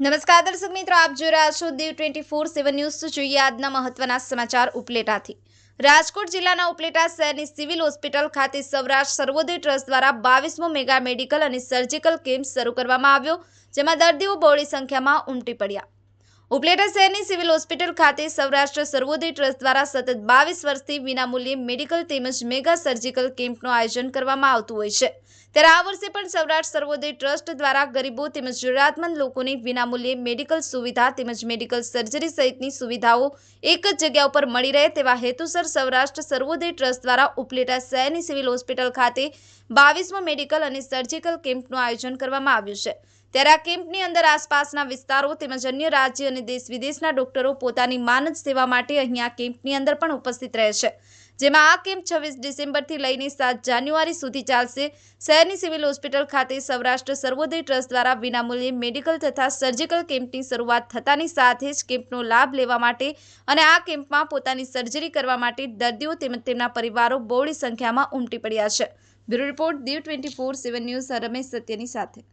નમસ્કાર દર્શક મિત્રો, આપ જોઈ રહ્યા છો Diu twenty four seven news. જોઈએ આજના મહત્વના સમાચાર ઉપલેટાથી. રાજકોટ જિલ્લાના ઉપલેટા શહેરની સિવિલ હોસ્પિટલ ખાતે સૌરાષ્ટ્ર સર્વોદય ટ્રસ્ટ દ્વારા બાવીસમો મેગા મેડિકલ અને સર્જિકલ કેમ્પ શરૂ કરવામાં આવ્યો, જેમાં દર્દીઓ બહોળી સંખ્યામાં ઉમટી પડ્યા. ઉપલેટા શહેરની સિવિલ હોસ્પિટલ ખાતે સૌરાષ્ટ્ર સર્વોદય ટ્રસ્ટ દ્વારા સતત બાવીસ વર્ષથી વિનામૂલ્યે મેડિકલ તેમજ મેગા સર્જિકલ કેમ્પનું આયોજન કરવામાં આવતું હોય છે. ત્યારે આ વર્ષે પણ સૌરાષ્ટ્ર સર્વોદય ટ્રસ્ટ દ્વારા ગરીબો તેમજ જરૂરિયાતમંદ લોકોની વિનામૂલ્યે મેડિકલ સુવિધા તેમજ મેડિકલ સર્જરી સહિતની સુવિધાઓ એક જ જગ્યા ઉપર મળી રહે તેવા હેતુસર સૌરાષ્ટ્ર સર્વોદય ટ્રસ્ટ દ્વારા ઉપલેટા શહેરની સિવિલ હોસ્પિટલ ખાતે બાવીસમો મેડિકલ અને સર્જિકલ કેમ્પનું આયોજન કરવામાં આવ્યું છે. ત્યારે આ કેમ્પની અંદર આસપાસના વિસ્તારો તેમજ અન્ય રાજ્ય અને દેશ વિદેશના ડોક્ટરો પોતાની માનદ સેવા માટે અહીં આ કેમ્પની અંદર પણ ઉપસ્થિત રહે છે. જેમાં આ કેમ્પ છવ્વીસ ડિસેમ્બરથી લઈને સાત જાન્યુઆરી સુધી ચાલશે. શહેરની સિવિલ હોસ્પિટલ ખાતે સૌરાષ્ટ્ર સર્વોદય ટ્રસ્ટ દ્વારા વિનામૂલ્યે મેડિકલ તથા સર્જિકલ કેમ્પની શરૂઆત થતાની સાથે જ કેમ્પનો લાભ લેવા માટે અને આ કેમ્પમાં પોતાની સર્જરી કરવા માટે દર્દીઓ તેમજ તેમના પરિવારો બહોળી સંખ્યામાં ઉમટી પડ્યા છે. Bureau report Diu twenty four seven news Ramesh સત્યની સાથે.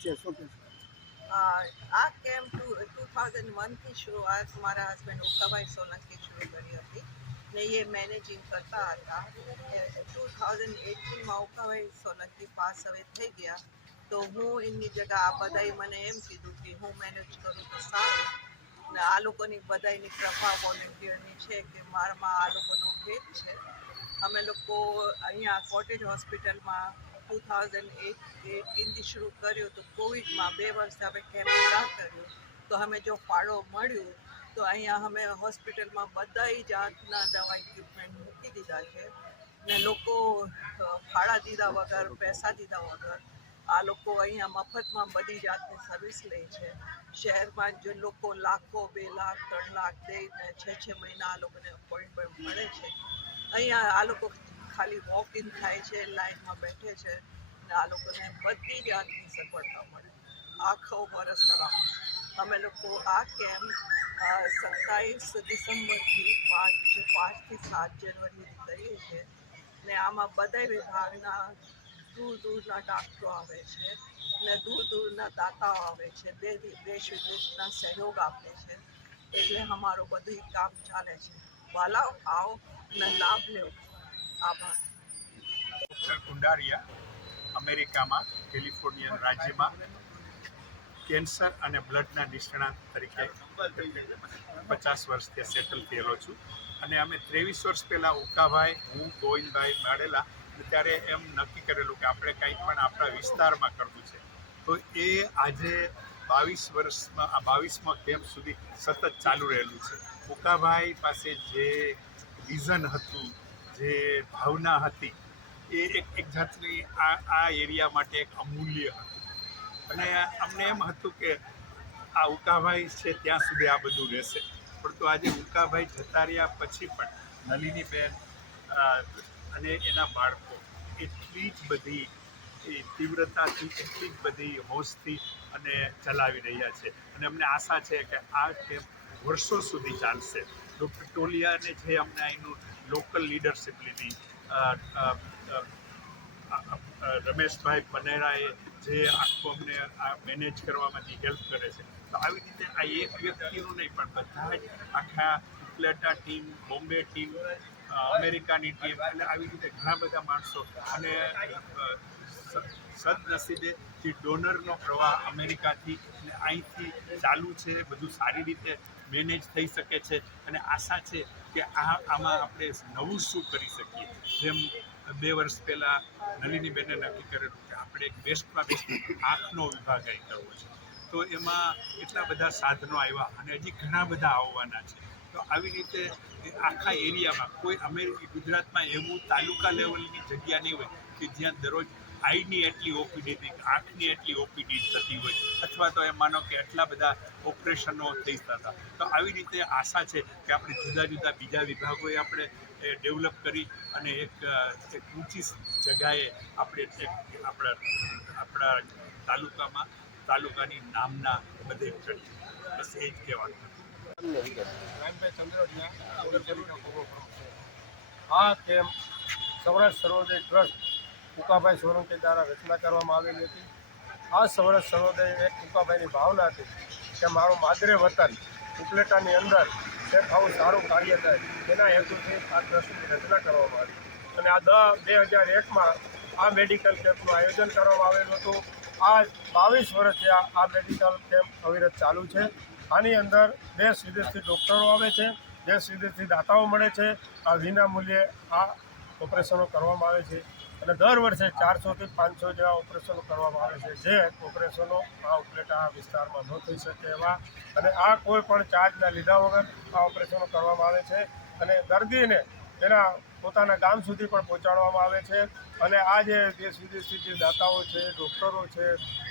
છે આ કેમ્પ ટુ થાઉઝન્ડ વનથી શરૂઆત મારા હસબન્ડ ઉકાભાઈ સોલંકી શરૂ કરી હતી ને એ મેનેજિંગ કરતા હતા. ટુ થાઉઝન્ડ એટીનમાં ઉકાભાઈ સોલંકી પાસ હવે થઈ ગયા. તો હું એમની જગ્યા આ બધાએ મને એમ કીધું કે હું મેનેજ કરું તો સારું. ને આ લોકોની બધાની કૃપા વોલેન્ટિયરની છે કે મારામાં આ લોકોનો ભેદ છે. અમે લોકો અહીંયા કોટેજ હોસ્પિટલમાં ટુ થાઉઝન્ડ એટ એટીનથી શરૂ કર્યું તો કોવિડમાં બે વર્ષ અમે કેમ્પ ના કર્યું. તો અમે જો ફાળો મળ્યું, તો અહીંયા અમે હોસ્પિટલમાં બધાય જાતના દવા ઇક્વિપમેન્ટ મૂકી દીધા છે. ને લોકો ફાળા દીધા વગર, પૈસા દીધા વગર, આ લોકો અહીંયા મફતમાં બધી જાતની સર્વિસ લે છે. શહેરમાં જે લોકો લાખો, બે લાખ, ત્રણ લાખ દઈને છ છ મહિના આ લોકોને અપોઇન્ટમેન્ટ મળે છે. અહીંયા આ લોકો ખાલી વોક ઇન થાય છે લાઈનમાં બેઠે છે, ને આ લોકોને બધી જાતની સગવડતા મળે. આખો વરસ દરમિયાન અમે લોકો આ કેમ્પ સત્તાવીસ ડિસેમ્બરથી પાંચ, પાંચથી સાત જાન્યુઆરી કરીએ છીએ. ને આમાં બધા વિભાગના દૂર દૂરના ડાક્ટરો આવે છે, ને દૂર દૂરના દાતાઓ આવે છે દે, દેશ વિદેશના સહયોગ આપે છે. એટલે અમારું બધું કામ ચાલે છે. વાલાઓ, આવો ને લાભ લેવો આભાર કુંડારિયા અમેરિકામાં, કેલિફોર્નિયન રાજ્યમાં કેન્સર અને બ્લડના નિષ્ણાત તરીકે પચાસ વર્ષથી સેટલ થયેલો છું. અને અમે ત્રેવીસ વર્ષ પહેલાં ઉકાભાઈ, હું, ગોવિંદભાઈ માડેલા ત્યારે એમ નક્કી કરેલું કે આપણે કંઈક પણ આપણા વિસ્તારમાં કરવું છે. તો એ આજે બાવીસ વર્ષમાં, આ બાવીસમાં કેમ્પ સુધી સતત ચાલુ રહેલું છે. ઉકાભાઈ પાસે જે વિઝન હતું જે ભાવના હતી, એ એક એક જાતની આ આ એરિયા માટે એક અમૂલ્ય હતું. અને અમને એમ હતું કે આ ઉકાભાઈ છે ત્યાં સુધી આ બધું રહેશે. પણ તો આજે ઉકાભાઈ જતા રહ્યા પછી પણ નલીની બેન અને એના બાળકો એટલી જ બધી, એ તીવ્રતાથી એટલી જ બધી હોશથી અને ચલાવી રહ્યા છે. અને અમને આશા છે કે આ કેમ્પ વર્ષો સુધી ચાલશે. ડૉક્ટર ટોલિયાને જે અમને અહીંનું લોકલ લીડરશિપ લીધી. રમેશભાઈ પનેરાએ જે આખું અમને આ મેનેજ કરવામાંથી હેલ્પ કરે છે. તો આવી રીતે આ એક વ્યક્તિનું નહીં, પણ બધા જ આખા ઉપલેટા ટીમ બોમ્બે ટીમ અમેરિકાની ટીમ એટલે આવી રીતે ઘણા બધા માણસો અને સદનસીબે જે ડોનરનો પ્રવાહ અમેરિકાથી અને અહીંથી ચાલુ છે, બધું સારી રીતે મેનેજ થઈ શકે છે અને આશા છે કે આ આમાં આપણે નવું શું કરી શકીએ. જેમ બે વર્ષ પહેલાં નલિનીબેને નક્કી કરેલું કે આપણે એક બેસ્ટમાં બેસ્ટ આંખનો વિભાગ અહીં કરવો છે. તો એમાં એટલા બધા સાધનો આવ્યા અને હજી ઘણા બધા આવવાના છે. તો આવી રીતે આખા એરિયામાં કોઈ અમેરિકી ગુજરાતમાં એવું તાલુકા લેવલની જગ્યા નહીં હોય કે જ્યાં દરરોજ આઈની એટલી ઓપીડી આંખની એટલી ઓપીડી થતી હોય. અથવા તો એમ માનો કે એટલા બધા ઓપરેશનો થઈ જતા તો આવી રીતે આશા છે કે આપણે જુદા જુદા બીજા વિભાગોએ આપણે એ ડેવલપ કરી અને એક એક ઊંચી જગાએ આપણે આપણા આપણા તાલુકામાં, તાલુકાની નામના બધે બસ એ જ કહેવાનું. હતું. આ કેમ્પ સૌરાષ્ટ્ર સર્વોદય ટ્રસ્ટ કુકાભાઈ સોલંકી દ્વારા રચના કરવામાં આવેલી હતી. આ સૌરાષ્ટ્ર સર્વોદય એક કુકાભાઈની ભાવના હતી કે મારું માદરે વતન ઉપલેટાની અંદર એક આવું સારું કાર્ય થાય. તેના હેતુથી આ ટ્રસ્ટની રચના કરવામાં આવી. અને આ દ, બે હજાર એકમાં આ મેડિકલ કેમ્પનું આયોજન કરવામાં આવેલું હતું. આ બાવીસ વર્ષથી આ મેડિકલ કેમ્પ અવિરત ચાલુ છે. આની અંદર દેશ વિદેશથી ડૉક્ટરો આવે છે, દેશ વિદેશથી દાતાઓ મળે છે. આ વિના મૂલ્યે આ ઓપરેશનો કરવામાં આવે છે. અને દર વર્ષે ચારસોથી પાંચસો જેવા ઓપરેશનો કરવામાં આવે છે. જે ઓપરેશનો આ ઉપલેટા વિસ્તારમાં ન થઈ શકે એવા. અને આ કોઈ પણ ચાર્જના લીધા વગર આ ઓપરેશનો કરવામાં આવે છે. અને દર્દીને તેના પોતાના ગામ સુધી પણ પહોંચાડવામાં આવે છે. અને આ જે દેશ વિદેશથી જે દાતાઓ છે, ડૉક્ટરો છે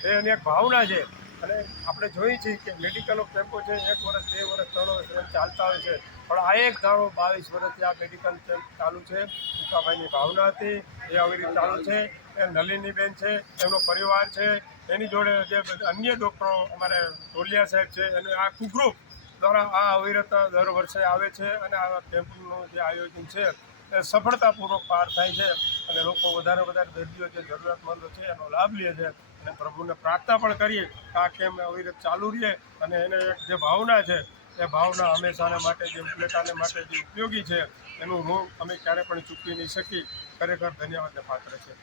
એની એક ભાવના છે અને આપણે જોઈએ છીએ કે મેડિકલ કેમ્પો છે, એક વર્ષ, બે વર્ષ, ત્રણ વર્ષ ચાલતા હોય છે. પણ આ એક ધારો બાવીસ વર્ષથી આ મેડિકલ કેમ્પ ચાલુ છે. ટૂંકાભાઈની ભાવના હતી, એ આવી રીતે ચાલુ છે. એ નલિનીબેન છે, એમનો પરિવાર છે. એની જોડે જે અન્ય ડૉક્ટરો અમારે ઢોલિયા સાહેબ છે, એને આખું ગ્રુપ દ્વારા આ અવિરત દર વર્ષે આવે છે અને આ કેમ્પનું જે આયોજન છે સફળતાપૂર્વક પાર થાય છે અને લોકો વધારે વધારે દર્દીઓ જે જરૂરિયાતમંદો છે એનો લાભ લે છે. અને પ્રભુને પ્રાર્થના પણ કરીએ કે આ આવી રીતે ચાલુ રહે અને એને એક જે ભાવના છે, એ ભાવના હંમેશાને માટે જે ઉપલેટાને માટે જે ઉપયોગી છે, એનું ઋણ અમે ક્યારે પણ ચૂકવી નહીં શકી ખરેખર ધન્યવાદને પાત્ર છે.